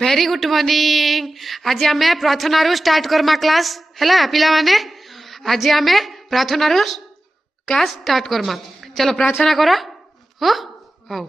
Very good morning. आज आम प्रार्थना स्टार्ट करमा क्लास है पिला माने। आज आम प्रार्थना क्लास स्टार्ट करमा। चलो प्रार्थना करो। हो हाउ